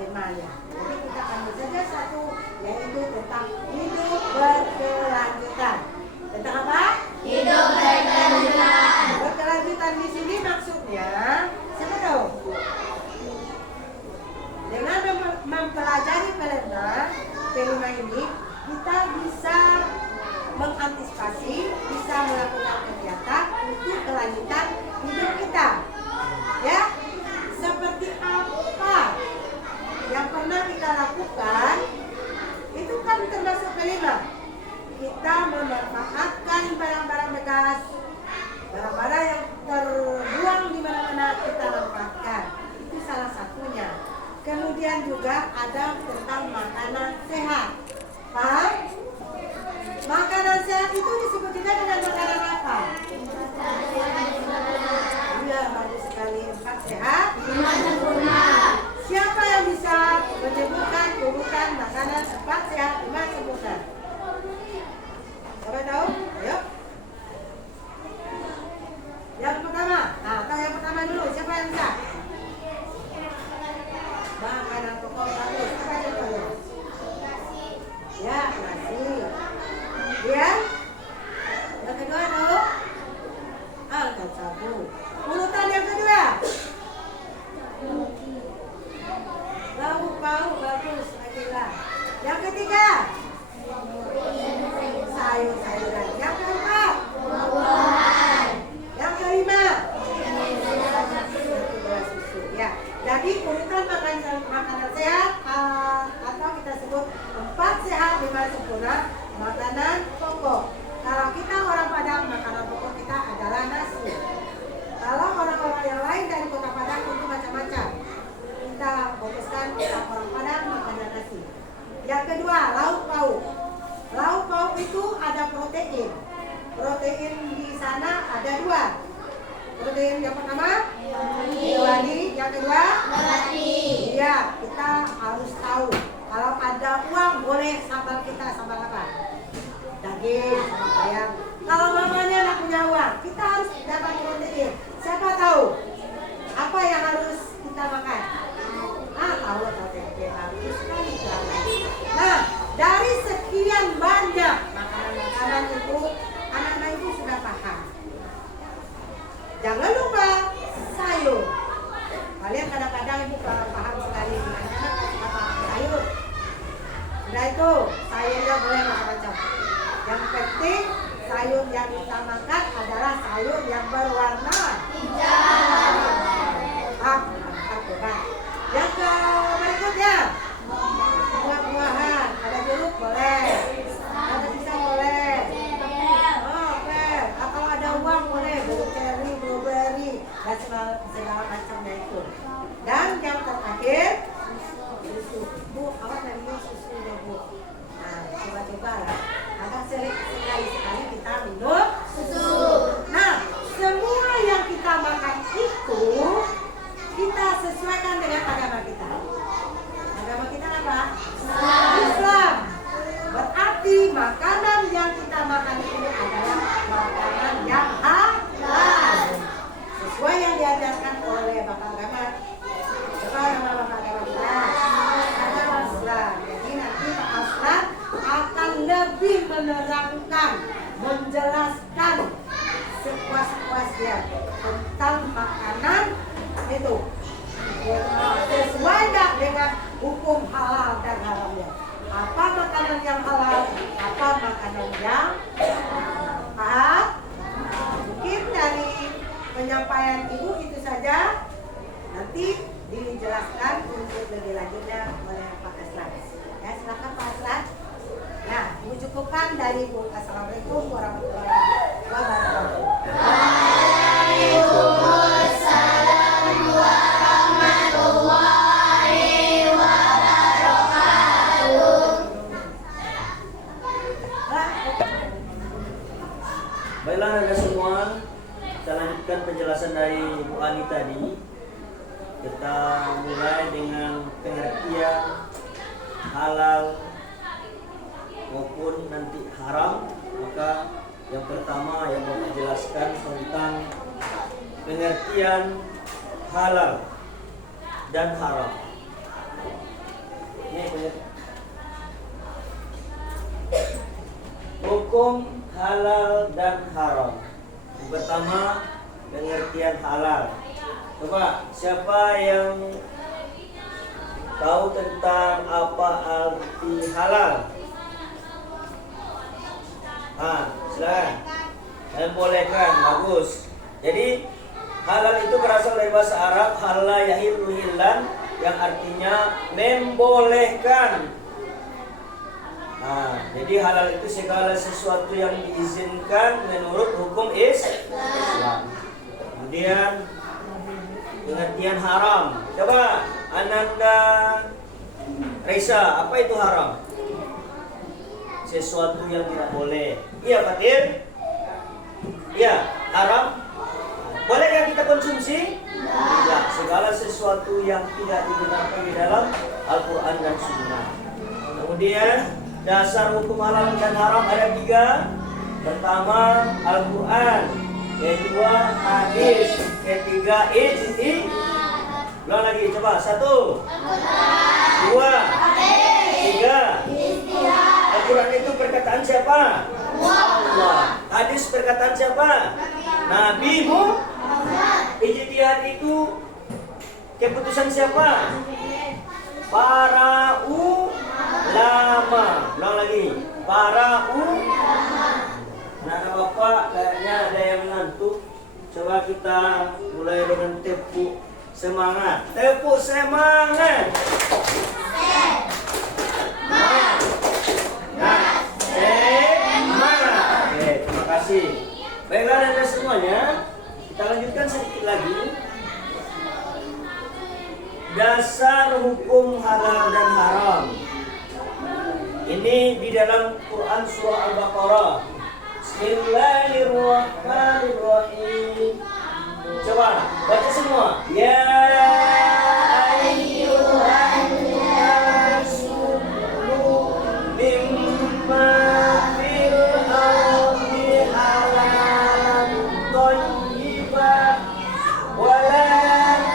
temanya. Jadi kita ambil saja satu, yaitu tentang hidup berkelanjutan. Tentang apa? Hidup berkelanjutan. Berkelanjutan di sini maksudnya, siapa tahu? Dengan mempelajari kelima ini, kita bisa mengantisipasi, bisa melakukan kegiatan untuk kelanjutan hidup kita. Ya, seperti apa yang pernah kita lakukan, itu kan termasuk kelima. Kita memanfaatkan barang-barang bekas, barang-barang yang terbuang di mana-mana kita manfaatkan. Itu salah satunya. Kemudian juga ada tentang makanan sehat. Paham? Makanan sehat itu disebut juga dengan makanan apa? Iya, bagus sekali. 4 sehat, 5 sempurna. Siapa yang bisa menyebutkan urutan makanan 4 sehat, 5 sempurna? Siapa tahu? Ayo. Yang pertama. Nah, atau yang pertama dulu. Siapa yang bisa? Makanan pokok bagus. Apa contohnya? Ya, nasi. Ya. Yang kedua tahu? Angkat sabu. Urutan yang kedua. Lauk pauk bagus, Akila. Yang ketiga. Sayur-sayuran. Yang keempat. Buah-buahan. Yang kelima. Susu. Ya. Jadi urutan makanan sehat atau kita sebut 4 sehat 5 sempurna makanan pokok. Kalau kita orang Padang, makanan pokok kita adalah nasi. Kalau orang-orang yang lain dari kota Padang itu macam-macam. Kita fokuskan orang Padang makanan nasi. Yang kedua, lauk pauk. Lauk pauk itu ada protein. Protein di sana ada 2. Protein yang pertama hewani, yang kedua Nabati. iya, kita harus tahu kalau ada uang boleh sambal kita sambal apa? Daging, sambal ayam. Kalau mamanya nggak punya uang, kita harus dapat protein. Siapa tahu apa yang harus kita makan? Tahu tempe bagus sekali. Nah, dari sekian banyak makanan-makanan itu, anak-anak itu sudah paham. Jangan lupa sayur. Kalian kadang-kadang ibu paham sekali apa sayur. Sudah itu sayurnya boleh macam-macam. Yang penting sayur yang kita makan adalah sayur yang berwarna Hijau. Coba. Yang berikutnya buah-buahan. Ada jeruk boleh. Ada pisang boleh. Kalau ada uang boleh blueberry, dan segala macamnya itu. Dan yang terakhir susu. Bu, awak tadinya susu ya bu. Nah, coba-coba lah. Agak sekali kita minum Susu. Nah, semua yang kita makan itu kita sesuaikan dengan agama kita. Agama kita apa? Islam. Berarti makanan yang kita makan ini adalah makanan yang halal. Sesuai yang diajarkan oleh Bapak Agama. Siapa nama Bapak Agama kita? Agama Islam. Jadi nanti Pak Aslan akan lebih menerangkan, menjelaskan sepuas-puasnya tentang makanan itu. Sesuai nggak dengan hukum halal dan haramnya? Apa makanan yang halal? Apa makanan yang haram? Mungkin dari penyampaian ibu itu saja. Nanti dijelaskan untuk lebih lanjutnya oleh Pak Aslan. Ya, silakan Pak Aslan. Nah, ibu cukupkan dari ibu. Assalamualaikum warahmatullahi wabarakatuh. Waalaikumsalam warahmatullahi wabarakatuh. Baiklah Anda semua, kita lanjutkan penjelasan dari Bu Ani tadi. Kita mulai dengan pengertian halal maupun nanti haram. Maka yang pertama yang Bapak jelaskan tentang pengertian halal dan haram. hukum halal dan haram. Yang pertama, pengertian halal. Coba, siapa yang tahu tentang apa arti halal? Silakan. Saya bolehkan, bagus. Jadi halal itu berasal dari bahasa Arab halal yahillu hillan, yang artinya membolehkan. Jadi halal itu segala sesuatu yang diizinkan menurut hukum Islam. Kemudian pengertian haram. Coba Ananda Raisa, apa itu haram? Sesuatu yang tidak boleh. Iya, Fatir? Iya, haram. Bolehkah kita konsumsi? Tidak. Segala sesuatu yang tidak dibenarkan di dalam Al-Quran dan Sunnah. Kemudian dasar hukum halal dan haram ada 3. Pertama, Al-Quran. Kedua, hadis. Ketiga, ijtihad. Ulang lagi, coba. 1, 2, 3. Al-Quran itu perkataan siapa? Allah. Hadis perkataan siapa? Nabi Muhammad. Ijtihad itu keputusan siapa? Para ulama. Ulang lagi. Para ulama. Nah, Bapak kayaknya ada yang ngantuk. Coba kita mulai dengan tepuk semangat. Tepuk semangat. Oke, terima kasih. Baiklah Anda semuanya, kita lanjutkan sedikit lagi. Dasar hukum halal dan haram. Ini di dalam Quran surah Al-Baqarah. Bismillahirrahmanirrahim. Coba baca semua. Ya ayyuhan nasu mimma fil ardi halalan thayyiban wa la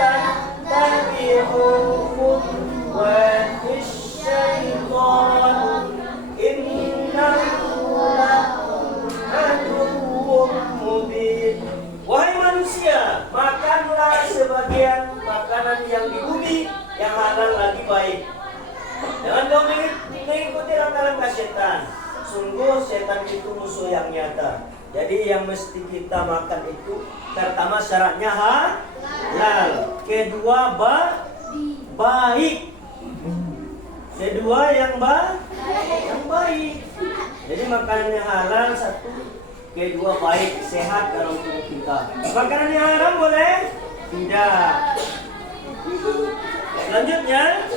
tattabi'u khutuwatis syaitan innahu aduwwun mubin. Wahai manusia, makanlah sebagian makanan yang di bumi yang halal lagi baik. Jangan kau mengikuti langkah-langkah setan. Sungguh setan itu musuh yang nyata. Jadi yang mesti kita makan itu pertama syaratnya halal. Kedua baik. Kedua yang baik. Jadi makanan yang halal 1. Kedua baik, sehat dalam tubuh kita. Makanan yang haram boleh? Tidak. Selanjutnya,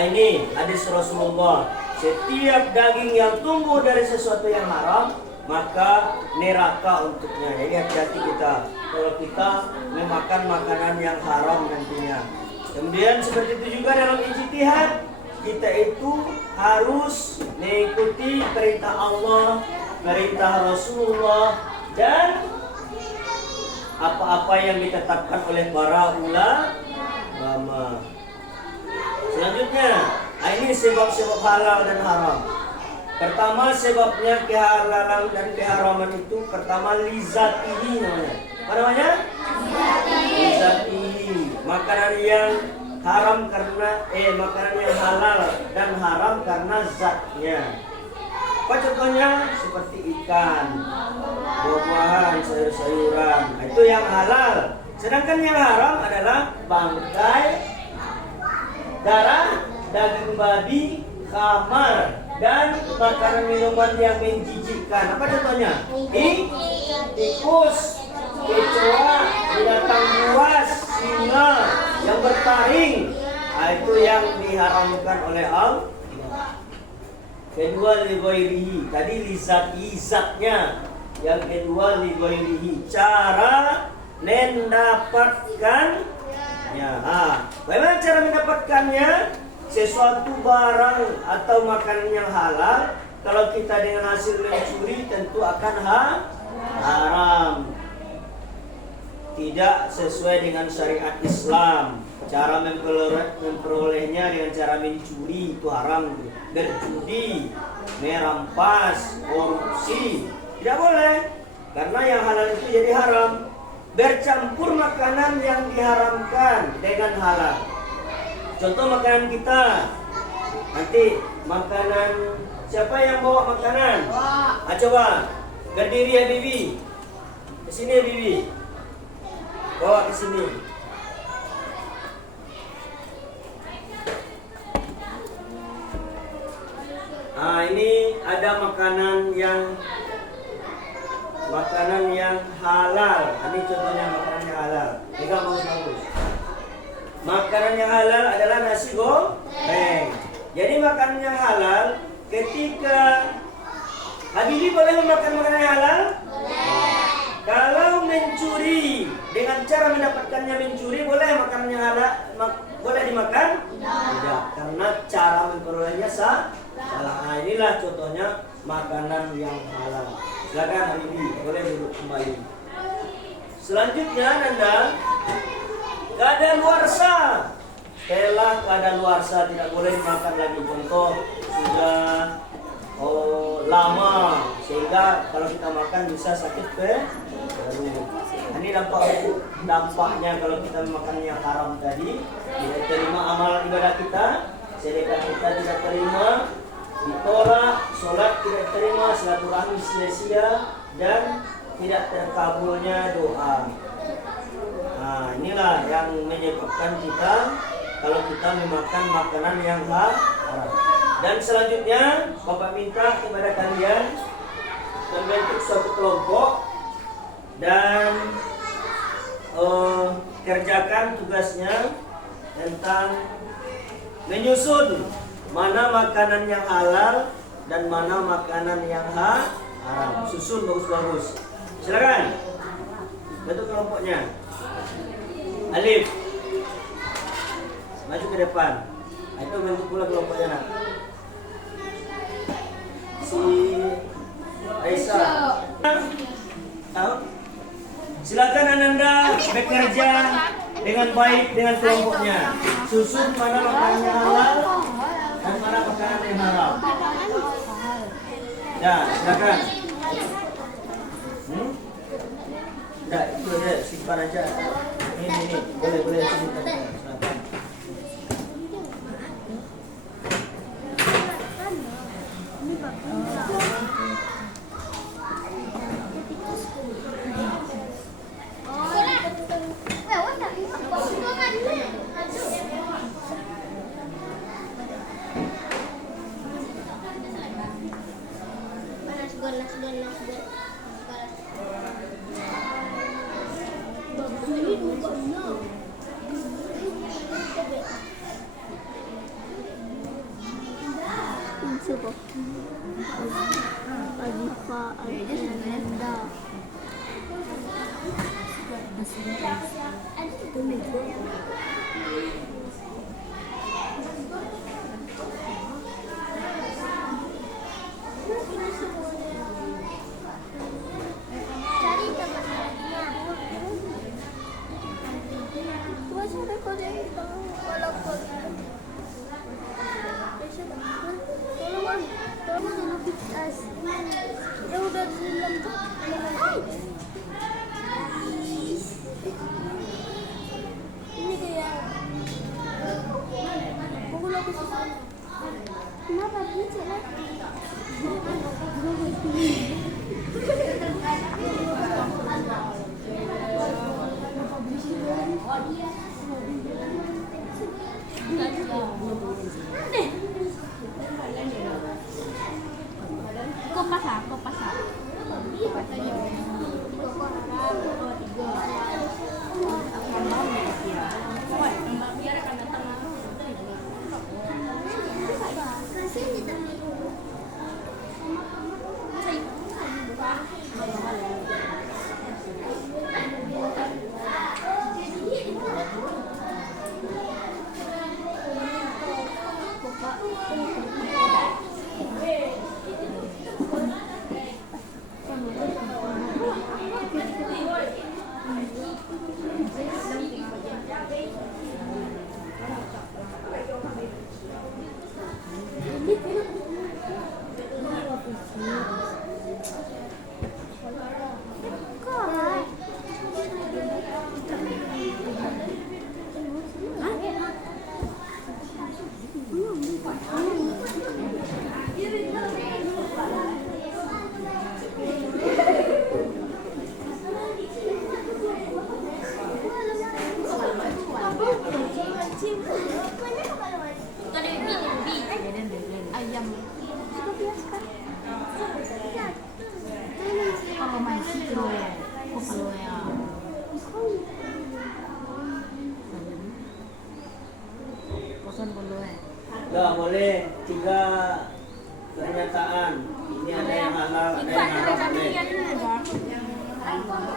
ini hadis Rasulullah. Setiap daging yang tumbuh dari sesuatu yang haram, maka neraka untuknya. Jadi hati-hati kita kalau kita memakan makanan yang haram nantinya. Kemudian seperti itu juga dalam ijtihad. Kita itu harus mengikuti perintah Allah, perintah Rasulullah, dan apa-apa yang ditetapkan oleh para ulama. Selanjutnya, ini sebab-sebab halal dan haram. Pertama, sebabnya kehalalan dan keharaman itu pertama lizatihi namanya. Apa namanya? Lizatihi. Makanan yang haram karena makanan yang halal dan haram karena zatnya. Apa contohnya? Seperti ikan, buah-buahan, sayur-sayuran. Itu yang halal. Sedangkan yang haram adalah bangkai, darah, daging babi, khamar, dan makanan minuman yang menjijikkan. Apa contohnya? Tikus, kecoa, binatang buas, singa yang bertaring. Itu yang diharamkan oleh Allah. Kedua lighairihi. Tadi lizatnya. Yang kedua lighairihi. Cara mendapatkannya. Bagaimana cara mendapatkannya? Sesuatu barang atau makanan yang halal, kalau kita dengan hasil mencuri tentu akan haram. Tidak sesuai dengan syariat Islam. Cara memperolehnya dengan cara mencuri itu haram, berjudi, merampas, korupsi tidak boleh, karena yang halal itu jadi haram. Bercampur makanan yang diharamkan dengan halal. Contoh makanan kita, nanti makanan siapa yang bawa makanan? Coba berdiri ya Bibi, kesini ya Bibi, bawa ke sini. Ini ada makanan yang halal. Ini contohnya makanan yang halal. Pegang bagus-bagus. Makanan yang halal adalah nasi goreng. Jadi makanan yang halal, ketika Habibie boleh memakan makanan yang halal? Kalau mencuri dengan cara mendapatkannya mencuri, boleh makanan yang halal boleh dimakan? Tidak, karena cara memperolehnya salah. Nah, inilah contohnya makanan yang halal. Silakan Habibie, boleh duduk kembali. Selanjutnya Nanda, kadaluarsa. Setelah kadaluarsa tidak boleh makan lagi. Contoh sudah lama sehingga kalau kita makan bisa sakit perut. Ini dampaknya kalau kita makan yang haram tadi, tidak terima amal ibadah kita, sedekah kita tidak terima, ditolak, sholat tidak terima, silaturahmi sia-sia, dan tidak terkabulnya doa. Nah, inilah yang menyebabkan kita kalau kita memakan makanan yang haram. Dan selanjutnya Bapak minta kepada kalian membentuk suatu kelompok dan kerjakan tugasnya tentang menyusun mana makanan yang halal dan mana makanan yang haram. Susun bagus-bagus. Silakan bentuk kelompoknya. Alif, maju ke depan. Itu bentuk pula kelompoknya nak. Si Aisyah, tahu? Silakan Ananda bekerja dengan baik dengan kelompoknya. Susun mana makanan yang halal dan mana makanan yang haram. Ya, silakan. Tidak, itu aja simpan aja. Ini, boleh simpan. Silakan. Ayam. Kalau masih boleh. Nggak boleh 3 pernyataan. Ini ada yang halal, ada yang haram. Boleh.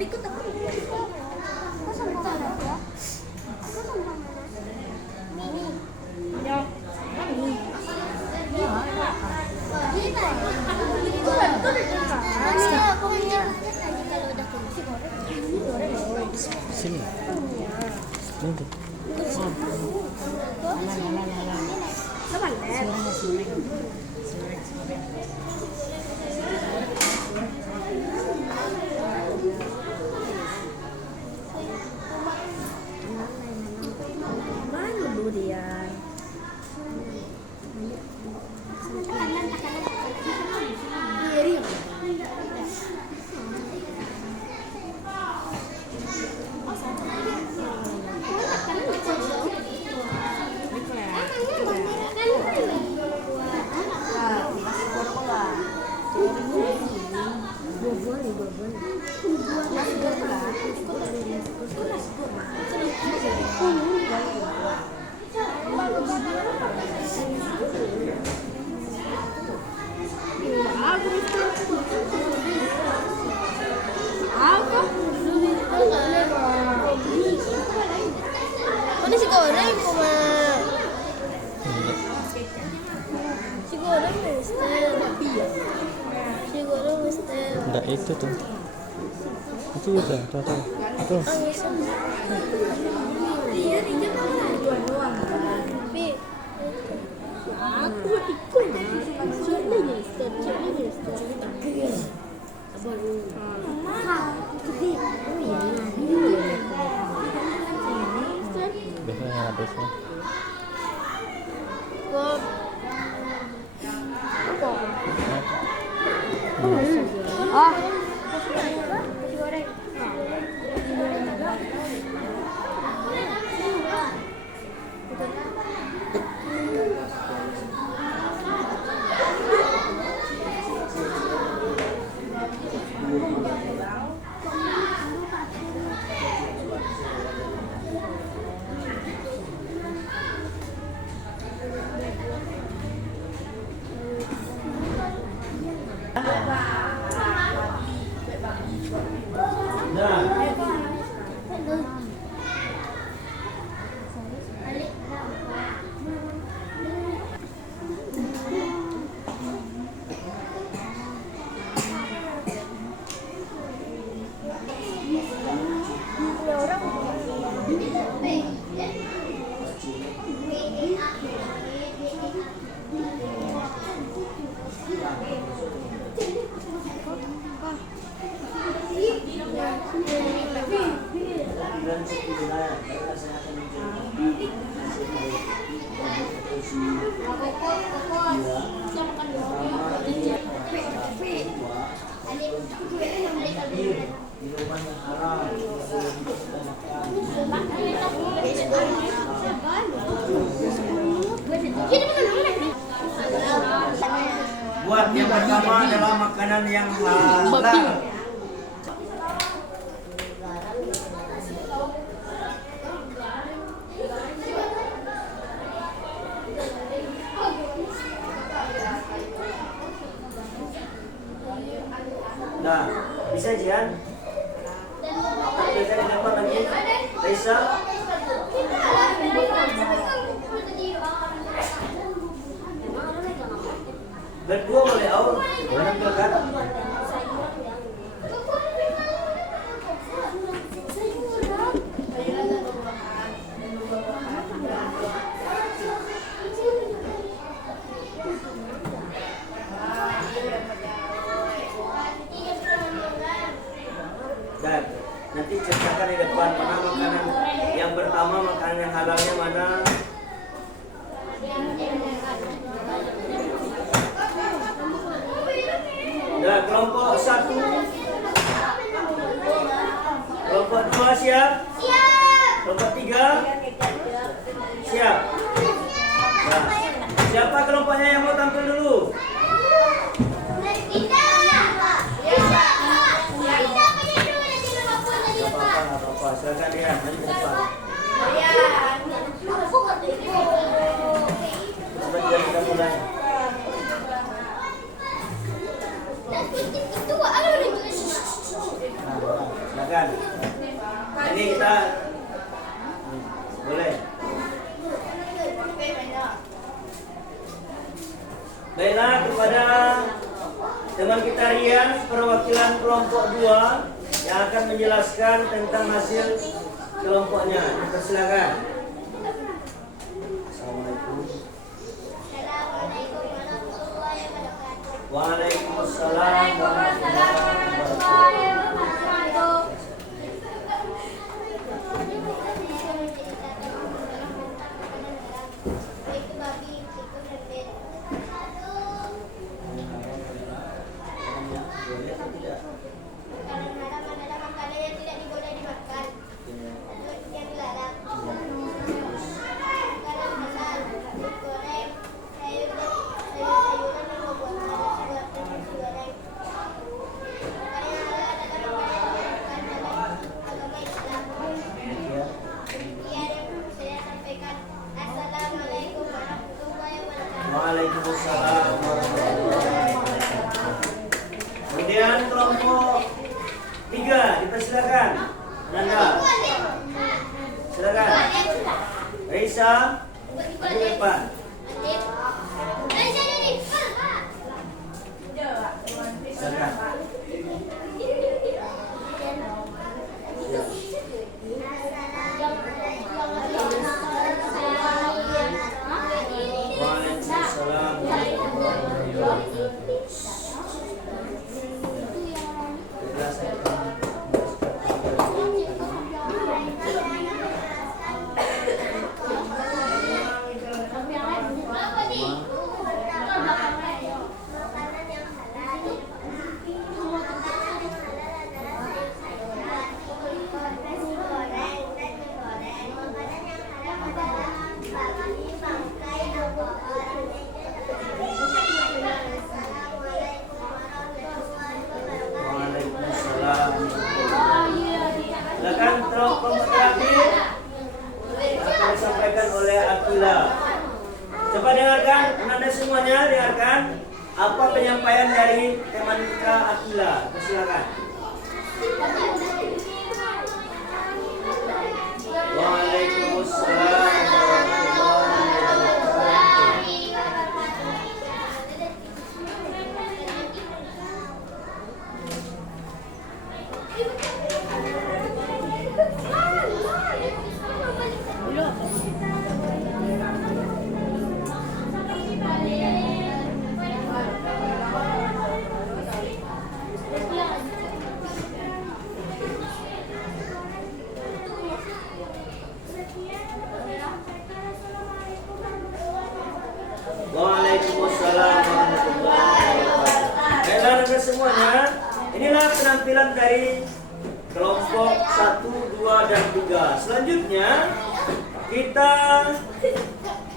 Ikut aku. Kau sama ya? Kau sama mana? Mini. Ya. Mini. Sini. Nanti. Mana durian? Nasi goreng cuma nasi goreng Mister. Nasi goreng Mister. Enggak itu tuh. Itu udah, tuh. Tuh. Aku ikut. Siapa Mister? Siapa Mister? Biasanya habisnya. Ah. Buat yang pertama adalah makanan yang halal. Nah, bisa Jian? Bisa dilempar lagi? Bisa? Berdua boleh awal. Menampilkan. Dan nanti ceritakan di depan mana makanan yang pertama, makanan yang halalnya mana. Dan kelompok 1, kelompok 2 siap? Kelompok 3 siap? Nah, siapa kelompoknya yang mau tampil dulu? Apa-apa, silakan lihat nanti ke depan. Sebentar kita mulai. Silakan. Ini kita boleh. Baiklah, kepada teman kita Rian, perwakilan kelompok 2 yang akan menjelaskan tentang hasil kelompoknya. Silakan. Assalamualaikum. Waalaikumsalam warahmatullahi wabarakatuh. Waalaikumsalam warahmatullahi wabarakatuh. Kemudian kelompok 3, dipersilakan. Nanda, silakan. Risa, maju depan. Silakan. Waalaikumsalam warahmatullahi Silakan kelompok terakhir akan disampaikan oleh Akila. Coba dengarkan, Anda semuanya dengarkan apa penyampaian dari teman kita Akila. Silakan. Waalaikumsalam warahmatullahi wabarakatuh. Waalaikumsalam warahmatullahi wabarakatuh. Baiklah rekan semuanya, inilah penampilan dari kelompok 1, 2, dan 3. Selanjutnya kita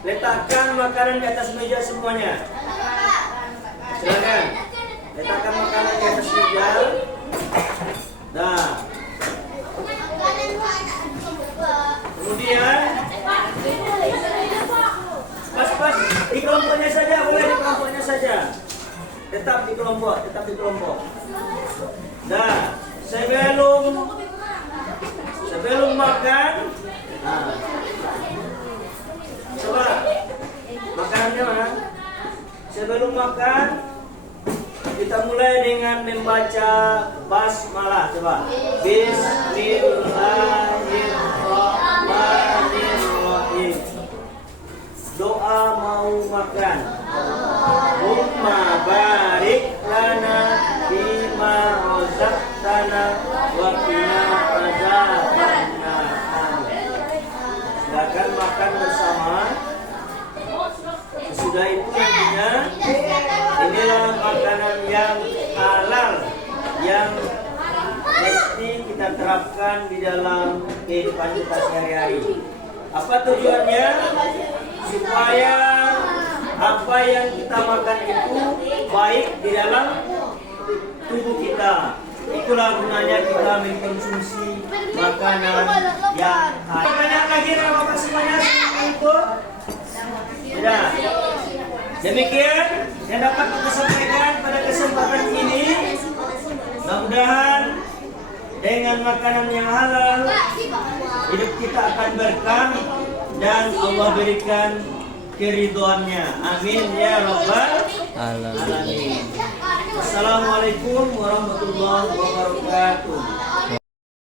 letakkan makanan di atas meja semuanya. Silakan letakkan makanan di atas meja. Nah, kemudian pas di kelompoknya saja, boleh di kelompoknya saja. Tetap di kelompok. Nah, sebelum makan, nah, coba makanannya mana? sebelum makan kita mulai dengan membaca basmalah. Coba. Bismillahirrahmanirrahim. Doa mau makan. Umma barik lana bima razaqtana wa qina azabannar. Silakan makan bersama. Sesudah itu nantinya inilah makanan yang halal yang mesti kita terapkan di dalam kehidupan kita sehari-hari. Apa tujuannya? Supaya apa yang kita makan itu baik di dalam tubuh kita. Itulah gunanya kita mengkonsumsi makanan yang halal. Banyak lagi, terima kasih banyak untuk. Ya. Demikian yang dapat kita sampaikan pada kesempatan ini. Mudah-mudahan dengan makanan yang halal hidup kita akan berkah dan Allah berikan keridhoannya. Amin ya rabbal alamin. Assalamualaikum warahmatullahi wabarakatuh.